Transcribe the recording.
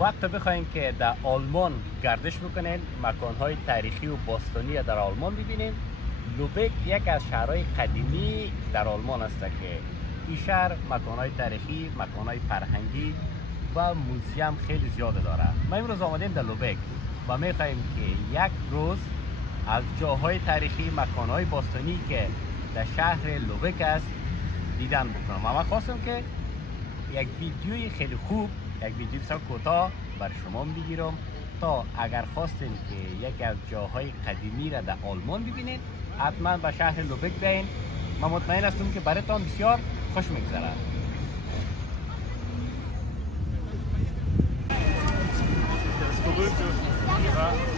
وقت بخواین که در آلمان گردش بکنین، مکانهای تاریخی و باستانی در آلمان ببینین، لوبک یک از شهرهای قدیمی در آلمان است که این شهر مکانهای تاریخی، مکانهای فرهنگی و موزیم خیلی زیاد داره. ما امروز آمدیم در لوبک و میخوایم که یک روز از جاهای تاریخی، مکانهای باستانی که در شهر لوبک است دیدن بکنم. اما خواستم که یک ویدیوی خیلی خوب، یک ویدیو بسیار کوتاه بر شما بگیرم تا اگر خواستین که یک از جاهای قدیمی را در آلمان ببینید، حتما به شهر لوبک بیاین. من مطمئن هستم که برایتان بسیار خوش میگذرد. Das berühmte